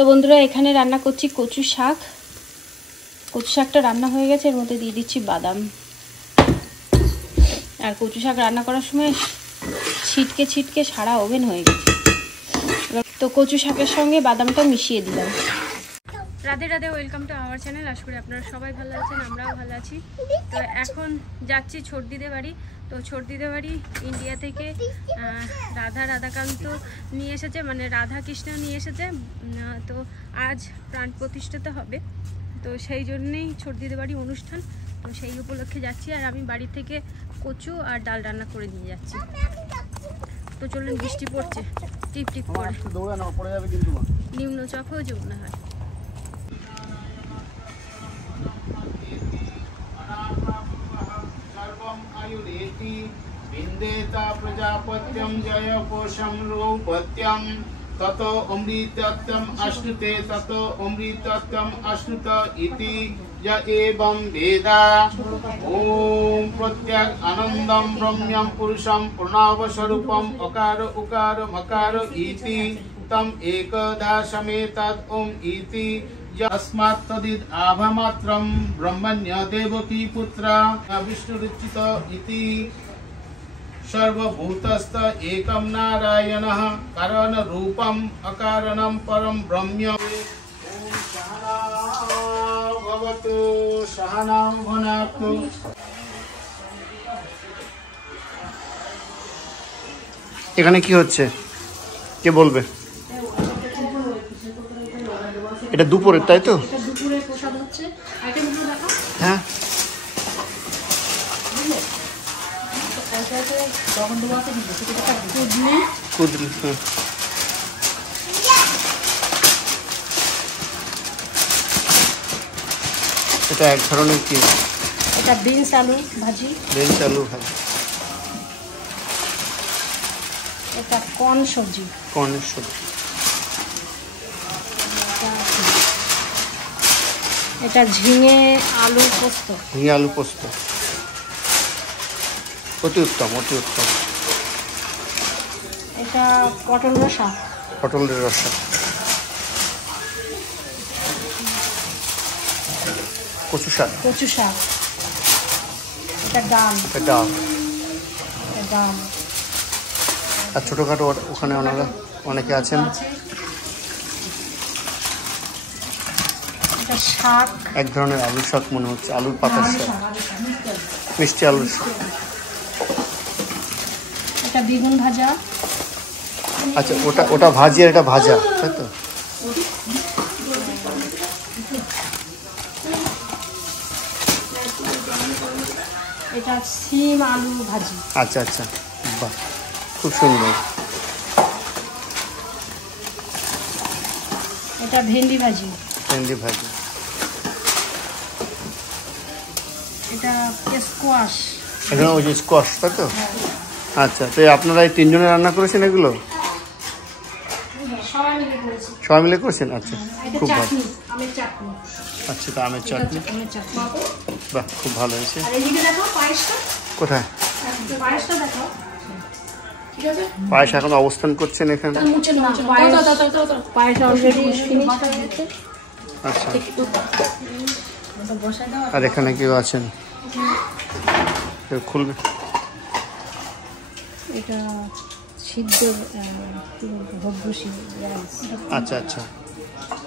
তো বন্ধুরা এখানে রান্না করছি কচু শাক। কচু শাকটা রান্না হয়ে গেছে, এর মধ্যে দিয়ে দিচ্ছি বাদাম। আর কচু শাক রান্না করার সময় ছিটকে ছিটকে সারা ওভেন হয়ে গেছে। তো কচু শাকের সঙ্গে বাদামটা মিশিয়ে দিলাম। Radhe Radhe, welcome to our channel. আশা করি আপনারা সবাই ভালো আছেন, আমরাও ভালো আছি। তো এখন যাচ্ছি ছোটদিদের বাড়ি। তো ছোটদিদের বাড়ি ইন্ডিয়া থেকে রাধাকান্ত নিয়ে এসেছে, মানে রাধা কৃষ্ণ নিয়ে এসেছে। তো আজ প্রাণ প্রতিষ্ঠিত হবে, তো সেই জন্যেই ছোটদিদের বাড়ি অনুষ্ঠান। তো সেই উপলক্ষে যাচ্ছি, আর আমি বাড়ি থেকে কচু আর ডাল রান্না করে নিয়ে যাচ্ছি। তো চলুন, বৃষ্টি পড়ছে টিপ টিপ করে, নিম্নচাপ হয়েছে মনে হয়। प्रजापत्यं जय पोषं रूपत्यं ततो अमृतत्यं अश्नुते ततो अमृतत्यं अश्नुत इति य एवं वेदा। ओम प्रत्यक आनंदं ब्रह्मं पुरुषं पूर्णावस्वरूपं अकार उकार मकार इति तम एकदा समेतत् ओम इति यस्मात् तदिद आभामात्रं ब्रह्मण्य देवकी पुत्रा विष्णुरुचित इति सर्वभूतस्थ एकं नारायणः कारण रूपम अकारणं परम ब्रह्म। ओम सहना भवतु सहना भुनक्तु। এখানে কি হচ্ছে কে বলবে? এটা দুপুরের, তাই তো? দুপুরের প্রসাদ হচ্ছে। আইটেমগুলো দেখো। হ্যাঁ, কুদরি। এটা এক ধরনের কি? এটা বিনস আলু ভাজি। বিনস আলু ভাজি। এটা কর্ন সবজি। কর্নের সবজি। এটা ঝিঙে আলু পোস্ত। ঝিঙে আলু পোস্ত, অতি উত্তম, অতি উত্তম। এটা পটল রসা। পটলের রসা। কচু শাক। কচু শাক। এটা ডাল। এটা ডাল। এটা ডাল। আর ছোটোখাটো ওখানে ওনারা অনেকে আছেন। এটা শাক, এক ধরনের আলু শাক মনে হচ্ছে, আলুর পাতার শাক, মিষ্টি আলুর শাক। এটা বেগুন ভাজা। আচ্ছা, ওটা ভাজি আর এটা ভাজা, তাই তো? এটা সিম আলু ভাজি। আচ্ছা আচ্ছা, বাহ, খুব সুন্দর। এটা ভেন্ডি ভাজি। ভেন্ডি ভাজি। এটা স্কোয়াশ। এখানে ওই যে স্কোয়াশ, তাই তো? আচ্ছা, তো আপনারা এই তিনজনে রান্না করেছেন এগুলো? সবাই মিলে করেছেন? আচ্ছা, খুব ভালো। আচ্ছা, তো আমের চাটনি, বাহ, খুব ভালো হয়েছে। কোথায় পায়েস এখন অবস্থান করছেন এখানে? আচ্ছা, আর এখানে কেউ আছেন? কেউ খুলবে? এটা সিদ্ধ আচ্ছা আচ্ছা,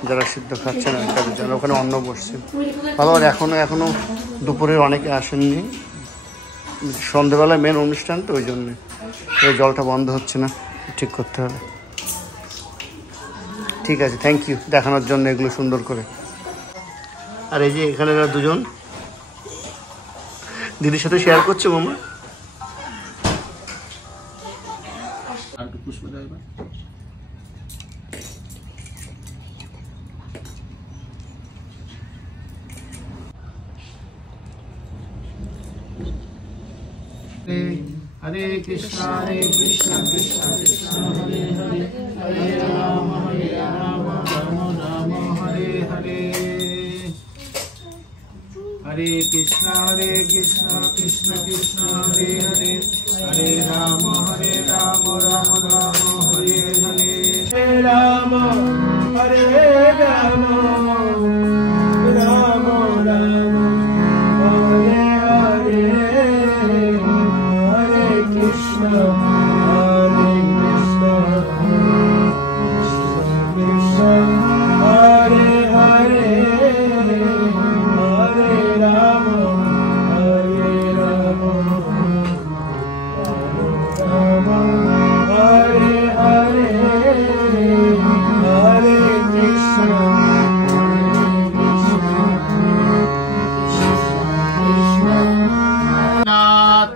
যারা সিদ্ধ খাচ্ছেন তাদের জন্য ওখানে অন্ন বসছে। ভালো। আর এখনো দুপুরে অনেকে আসেননি, সন্ধ্যেবেলায় মেন অনুষ্ঠান, তো ওই জন্যে এই জলটা বন্ধ হচ্ছে না, ঠিক করতে হবে। ঠিক আছে, থ্যাংক ইউ দেখানোর জন্য এগুলো সুন্দর করে। আর এই যে এখানে দুজন দিদির সাথে শেয়ার করছে মামা। हरे कृष्णा कृष्ण कृष्ण हरे हरे, हरे राम राम राम हरे हरे। हरे कृष्ण कृष्ण कृष्ण हरे हरे, हरे राम राम राम हरे हरे। हरे राम हरे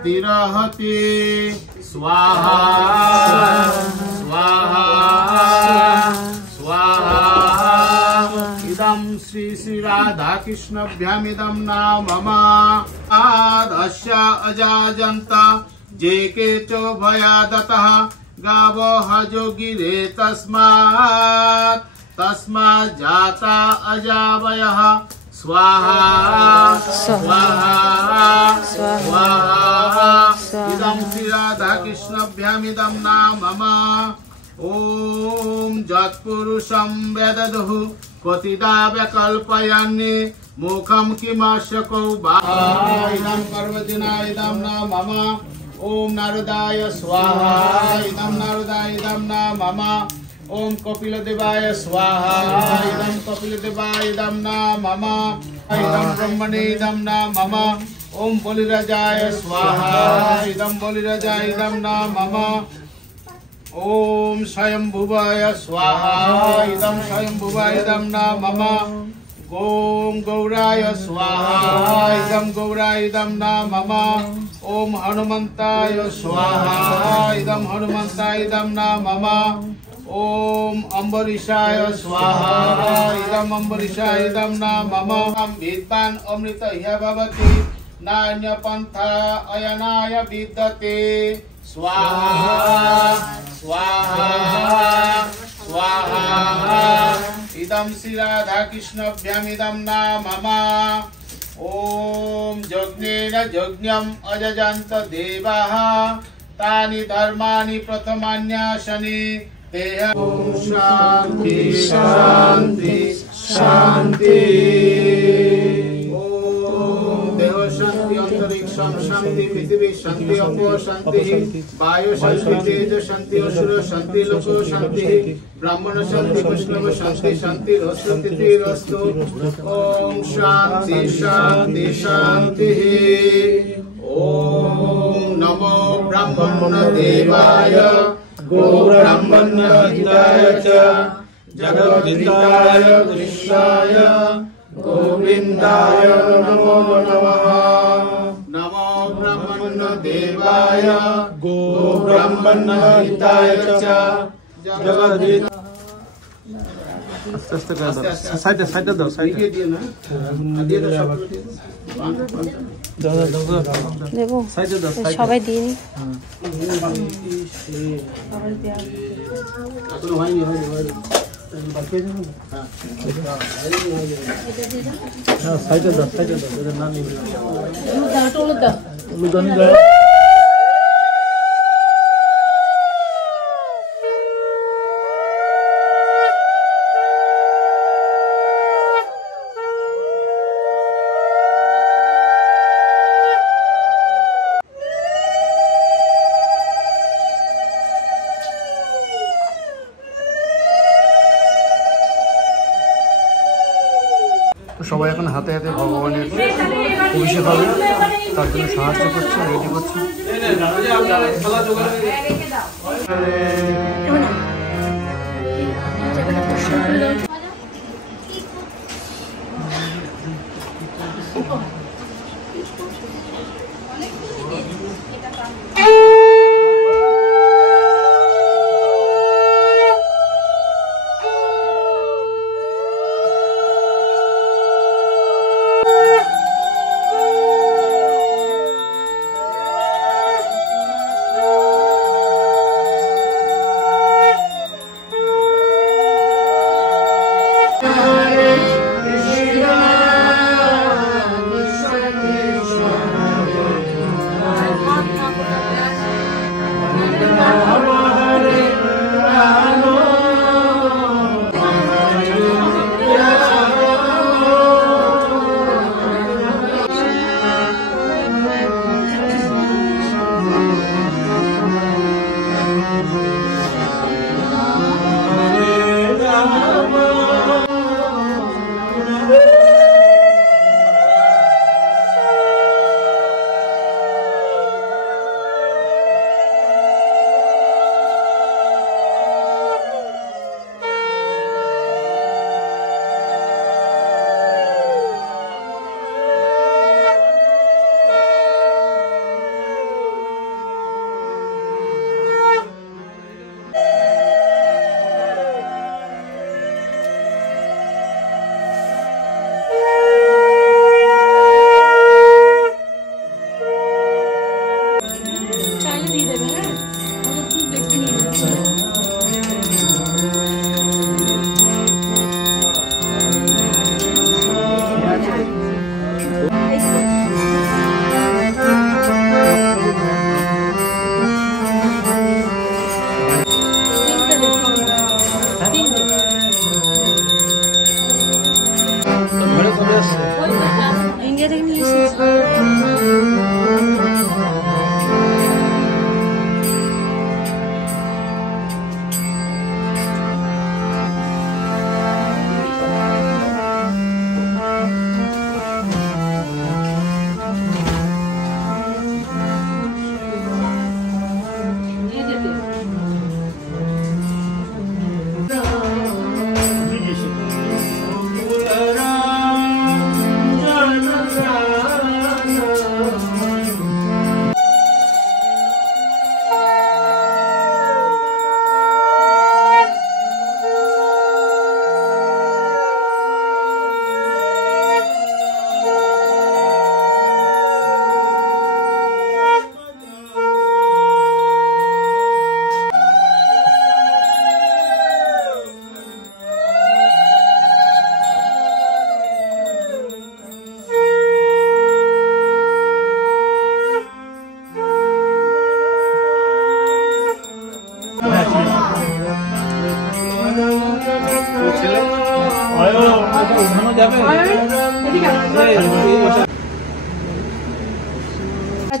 तिरहति स्वाहा स्वाहा स्वाहा इदं श्री श्री राधा कृष्णभ्यामिदं नाम मम आदस्य अजाजन्ता जेके चो भयादतः गावो हजोगिरे तस्मात् जाता अजावयः स्वाहा स्वाहा स्वाहा इदं श्री राधा कृष्णभ्यामिदं नाम मम ॐ जत्पुरुषं वेददुः क्वचिदा व्यकल्पयन्नि मुखं किमाश्यकौ इदं पर्वदिना इदं नाम मम ॐ नारदाय स्वाहा इदं नारदाय इदं नाम मम ओम कपिलदेवाय स्वाहा इदं कपिलदेवाय इदं नाम मम इदं ब्रह्मणे इदं नाम मम ओम बलिराजाय स्वाहा इदं बलिराजाय इदं नाम मम ओम स्वयंभुवाय स्वाहा इदं स्वयंभुवाय इदं नाम मम ओम गौराय स्वाहा इदं गौराय इदं नाम मम ओम हनुमन्ताय स्वाहा इदं हनुमन्ताय इदं नाम मम ओम अम्बरीषाय स्वाहा इदं अम्बरीषाय इदं नाम मम विद्वान् अमृत ह्य भवति नान्य पंथा अयनाय विद्यते स्वाहा स्वाहा स्वाहा इदं श्री राधा कृष्णभ्यामिदं नाम मम ओम यज्ञेन यज्ञम् अजजन्त देवाः तानि धर्माणि प्रथमान्यासनि ओम शांति शांति शांति ओम देव शांति अंतरिक्षम शांति पृथ्वी शांति अपो शांति वायु शांति तेज शांति असुर शांति लोको शांति ब्राह्मण शांति वैष्णव शांति शांति रस्तु तिथि रस्तु ओम शांति शांति शांति ओम नमो ब्रह्मण देवाय गो ब्राह्मण्य हिताय च जगद्धिताय कृष्णाय गोविन्दाय नमो नमः नमो ब्रह्मण्य देवाय गो ब्राह्मण्य हिताय च जगद्धिताय साइड दो साइड दिए ना दिए तो देखो সবাই দিয়ে নি এখন হয়নি বাকি আছে না সাইডে দাও এটা না নিবি দাও সবাই এখন হাতে হাতে ভগবানের অভিষেক হবে তার জন্য সাহায্য করছে রেডি করছে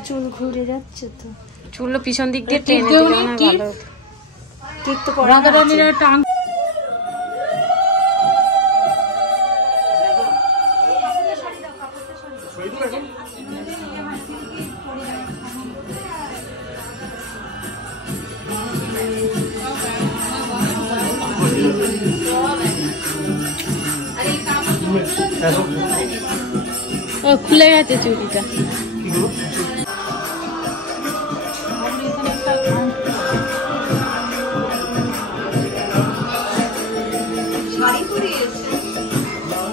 চুল ঘুরে যাচ্ছে তো, চুল পিছন দিক দিয়ে টেনে দিলে না ভালো হতো। ঠিক তো পড়া আছে। ও খুলে গেছে চুড়িটা।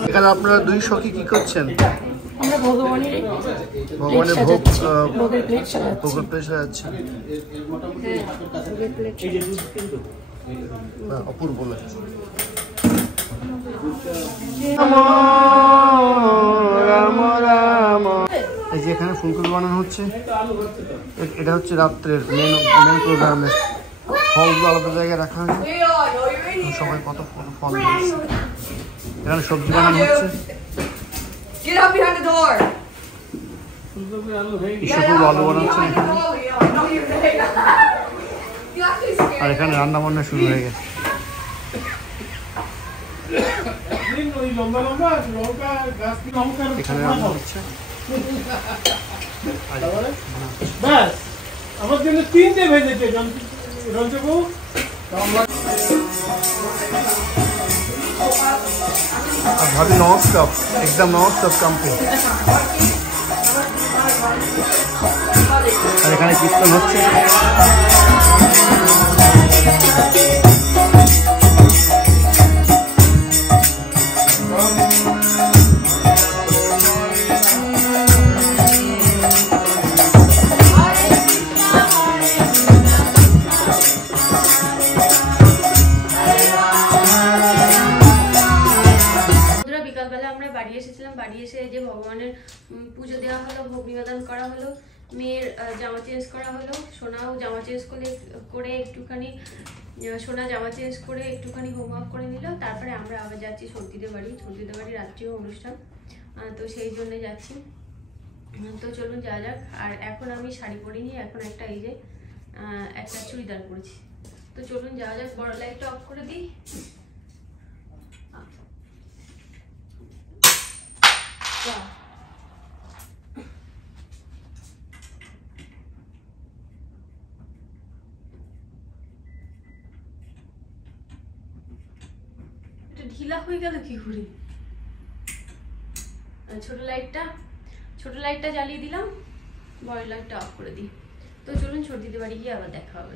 এখানে আপনারা দুই সখী কি করছেন? আমরা ভগবানের ভগবানের ভোগ ভোগের প্লেট সাজাচ্ছি। ভোগের প্লেট সাজাচ্ছেন। ভোগের প্লেট অপূর্ব লাগছে। এই যে এখানে ফুলকপি বানানো হচ্ছে, এটা হচ্ছে রাত্রের মেন প্রোগ্রামের। ফলগুলো আলাদা জায়গায় রাখা হয়েছে, সবাই কত ফল দিয়েছে। এখানে সবজি বানানো হচ্ছে, ইসবগুলো আলু বানাচ্ছে এখানে। আর এখানে রান্না বান্না শুরু হয়ে গেছে। এখানে রান্না হচ্ছে। আমার জন্য 3টে ভেজেছে রঞ্জবু। আর ভাবি নন স্টপ, একদম নন স্টপ কমপ্লিট। আর এখানে কীর্তন হচ্ছে। বাড়ি এসে যে ভগবানের পুজো দেওয়া হলো, ভোগ নিবেদন করা হলো, মেয়ের জামা চেঞ্জ করা হলো, সোনাও জামা চেঞ্জ করে একটুখানি সোনা জামা চেঞ্জ করে একটুখানি হোমওয়ার্ক করে নিল। তারপরে আমরা আবার যাচ্ছি সর্দিদের বাড়ি। সর্দিদের বাড়ি রাত্রিও অনুষ্ঠান, তো সেই জন্যে যাচ্ছি। তো চলুন যাওয়া যাক। আর এখন আমি শাড়ি পরিনি, এখন একটা এই যে একটা চুড়িদার পরেছি। তো চলুন যাওয়া যাক। বড় লাইটটা অফ করে দিই। ঢিলা হয়ে গেল কি করে? ছোট লাইটটা জ্বালিয়ে দিলাম, বড় লাইটটা অফ করে দিই। তো চলুন সর্দিদের বাড়ি গিয়ে আবার দেখা হবে।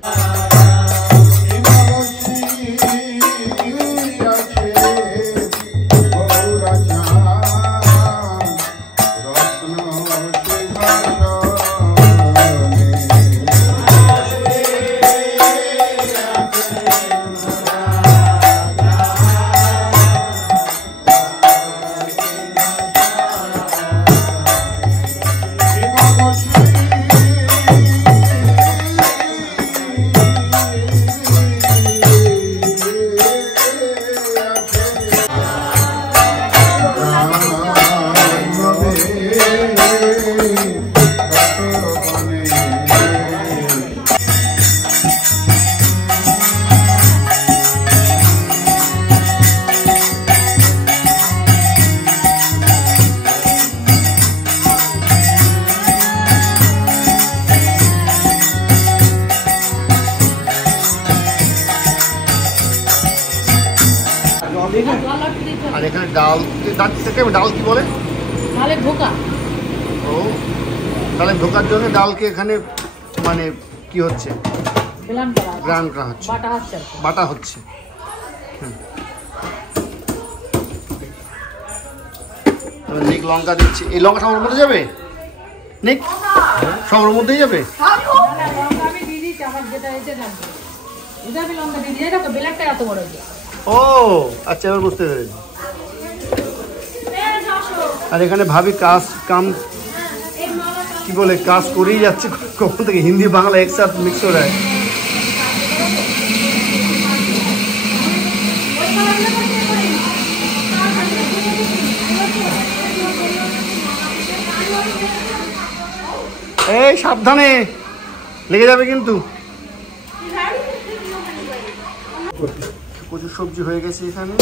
আর এখানে ডাল কি বলে? ডালের ধোকা। ও, ডালের ধোকার জন্য ডালকে এখানে মানে কি হচ্ছে? গ্রান করা হচ্ছে, বাটা হচ্ছে। নিক লঙ্কা দিচ্ছি। এই লঙ্কা সবার মধ্যে যাবে? নিক সবার মধ্যেই যাবে? ও আচ্ছা, এবার বুঝতে পেরেছি। আর এখানে ভাবি কাম কি বলে কাজ করেই যাচ্ছে, কখন থেকে হিন্দি বাংলা একসাথে মিক্স हो रहा है। এই সাবধানে লেগে যাবে কিন্তু। প্রচুর সবজি হয়ে গেছে এখানে,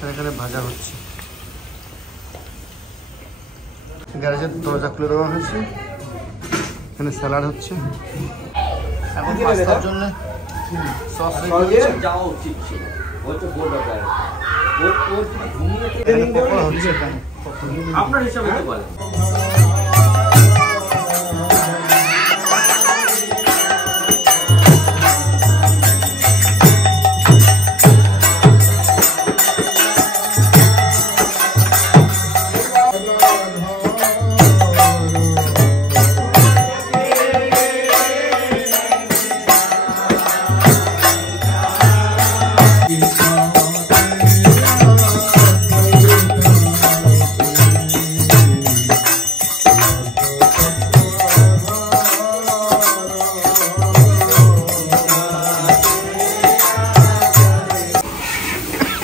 আর এখানে ভাজা হচ্ছে। গ্যারেজের দরজা খুলে দেওয়া হয়েছে, এখানে স্যালাড হচ্ছে। এখন পাস্তার জন্য সস যাওয়া উচিত ছিল, হয়তো পকোড়া হচ্ছে এখানে। আপনার হিসাবে তো বলেন।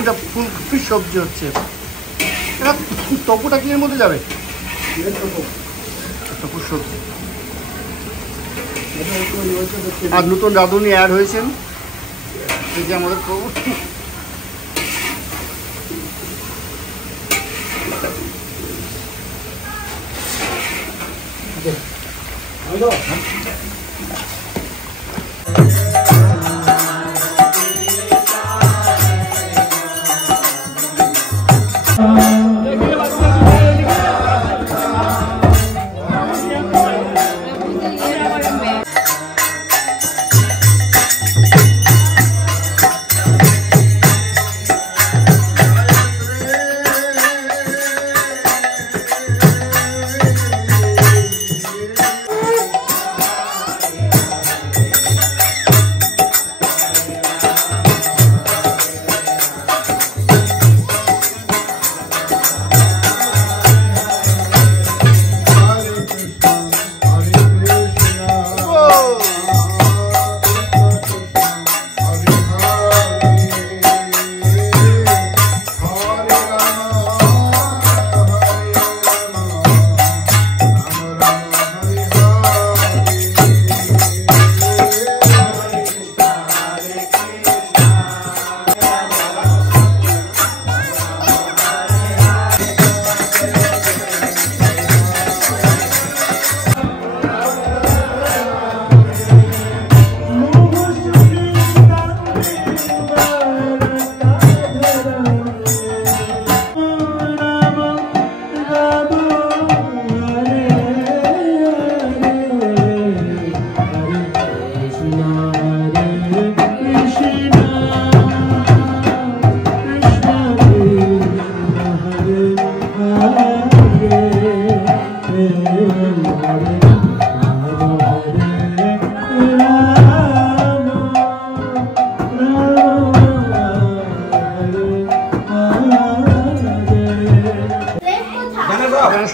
এটা ফুলকপি সবজি হচ্ছে। এটা টপুটা কি এর মধ্যে যাবে? টপু সবজি। আর নতুন রাঁধুনি অ্যাড হয়েছেন, এই যে আমাদের প্রভু।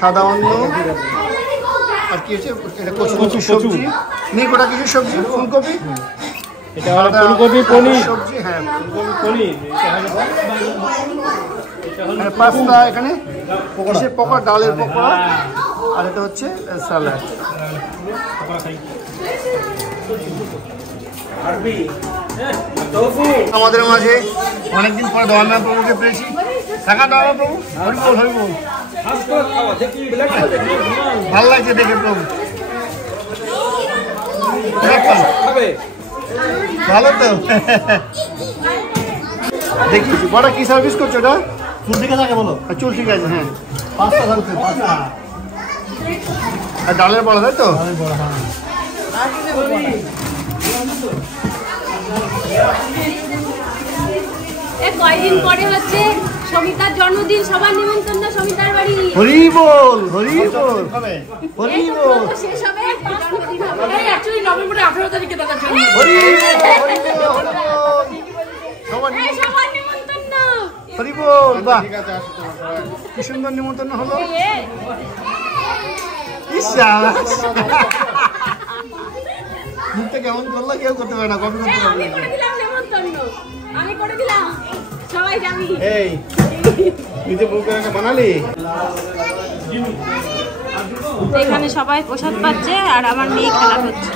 সাদা অন্ন আর কি হচ্ছে, এটা কচু সবজি নেই, গোটা কিছু সবজি, ফুলকপি, এটা হলো ফুলকপি পনির সবজি। হ্যাঁ, ফুলকপি পনির, আর পাস্তা এখানে, কিসের পকোড়া, ডালের পকোড়া, আর এটা হচ্ছে স্যালাড। আমাদের মাঝে অনেকদিন পরে দয়াময় প্রভুকে পেয়েছি। থাকা দয়াময় প্রভু, হরিবল হরিবল। ভাল লাগছে দেখে প্রভু, ভালো তো। দেখি বড় কি সার্ভিস করছো? এটা চুল ঠিক আছে বলো? চুল ঠিক আছে, হ্যাঁ। পাঁচটা থাকছে, পাঁচটা। আর ডালের বড়া, তাই তো? কয়দিন পরে হচ্ছে সমিতার জন্মদিন, সবার নিমন্ত্রণ সমিতার বাড়ি। হরি বল, হরি বল, হরি বল। শেষ হবে, অ্যাকচুয়ালি নভেম্বরের 18 তারিখে দাদা জন্মদিন। হরি বল, সবার নিমন্ত্রণ। হরি বল, বাহ, কি সুন্দর নিমন্ত্রণ হলো। মুখটা কেমন করলো, কেউ করতে পারে না, কপি করতে পারবে না। নেমন্তন্ন আমি করে দিলাম, সবাই যাবি। এই তুই যে বউ করে বানালি। এখানে সবাই প্রসাদ পাচ্ছে আর আমার মেয়ে খেলা করছে।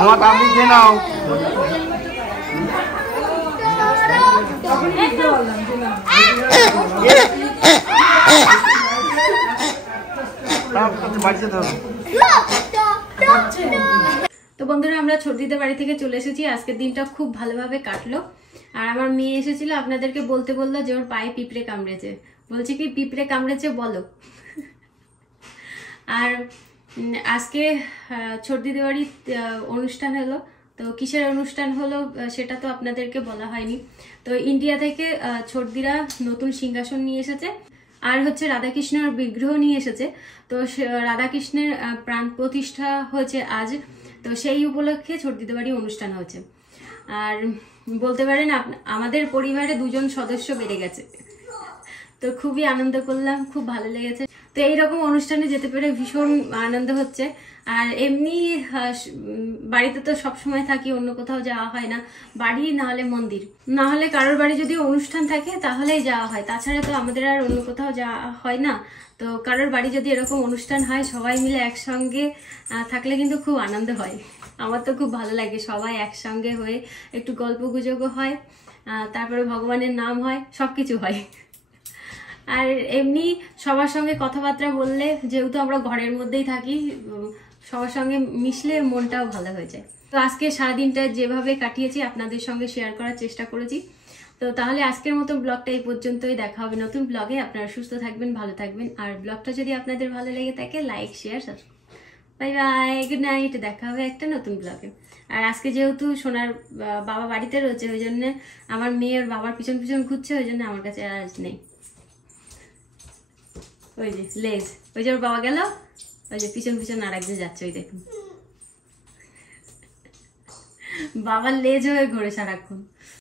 আমার আপনি খেয়ে নাও। বাড়িতে তো তো বন্ধুরা, আমরা ছোটদিদের বাড়ি থেকে চলে এসেছি। আজকের দিনটা খুব ভালোভাবে কাটলো। আর আমার মেয়ে এসেছিল, আপনাদেরকে বলতে বললো যে ওর পায়ে পিঁপড়ে কামড়েছে। বলছে কি পিঁপড়ে কামড়েছে বলো। আর আজকে ছোটদিদের বাড়ি অনুষ্ঠান হলো। তো কিসের অনুষ্ঠান হলো সেটা তো আপনাদেরকে বলা হয়নি। তো ইন্ডিয়া থেকে ছোটদিরা নতুন সিংহাসন নিয়ে এসেছে, আর হচ্ছে রাধাকৃষ্ণের বিগ্রহ নিয়ে এসেছে। তো রাধাকৃষ্ণের প্রাণ প্রতিষ্ঠা হয়েছে আজ। তো সেই উপলক্ষে ছোটদিদের বাড়ি অনুষ্ঠান হচ্ছে। আর বলতে পারেন আমাদের পরিবারে 2 জন সদস্য বেড়ে গেছে। তো খুবই আনন্দ করলাম, খুব ভালো লেগেছে। তো এইরকম অনুষ্ঠানে যেতে পেরে ভীষণ আনন্দ হচ্ছে। আর এমনি বাড়িতে তো সবসময় থাকি, অন্য কোথাও যাওয়া হয় না। বাড়ি না হলে মন্দির, না হলে কারোর বাড়ি যদি অনুষ্ঠান থাকে তাহলেই যাওয়া হয়, তাছাড়া তো আমাদের আর অন্য কোথাও যাওয়া হয় না। তো কারোর বাড়ি যদি এরকম অনুষ্ঠান হয়, সবাই মিলে একসঙ্গে থাকলে কিন্তু খুব আনন্দ হয়। আমার তো খুব ভালো লাগে, সবাই একসঙ্গে হয়ে একটু গল্প গুজবও হয়, তারপরে ভগবানের নাম হয়, সবকিছু হয়। আর এমনি সবার সঙ্গে কথাবার্তা বললে, যেহেতু আমরা ঘরের মধ্যেই থাকি, সবার সঙ্গে মিশলে মনটাও ভালো হয়ে যায়। তো আজকে সারাদিনটা যেভাবে কাটিয়েছি আপনাদের সঙ্গে শেয়ার করার চেষ্টা করেছি। তো তাহলে আজকের মতো ব্লগটা এই পর্যন্তই। দেখা হবে নতুন ব্লগে। আপনারা সুস্থ থাকবেন, ভালো থাকবেন। আর ব্লগটা যদি আপনাদের ভালো লেগে থাকে, like, share, subscribe. Bye bye, good night. দেখা হবে একটা নতুন ব্লগে। আর আজকে যেহেতু সোনার বাবা বাড়িতে রয়েছে, ওই জন্য আমার মেয়ের বাবার পিছন পিছন ঘুরছে, ওই জন্য আমার কাছে আজ নেই। ওই যে লেজ, ওই যে ওর বাবা গেল, ওই যে পিছন পিছন আর একজন যাচ্ছে, ওই দেখুন বাবার লেজ হয়ে ঘোরে সারাক্ষণ।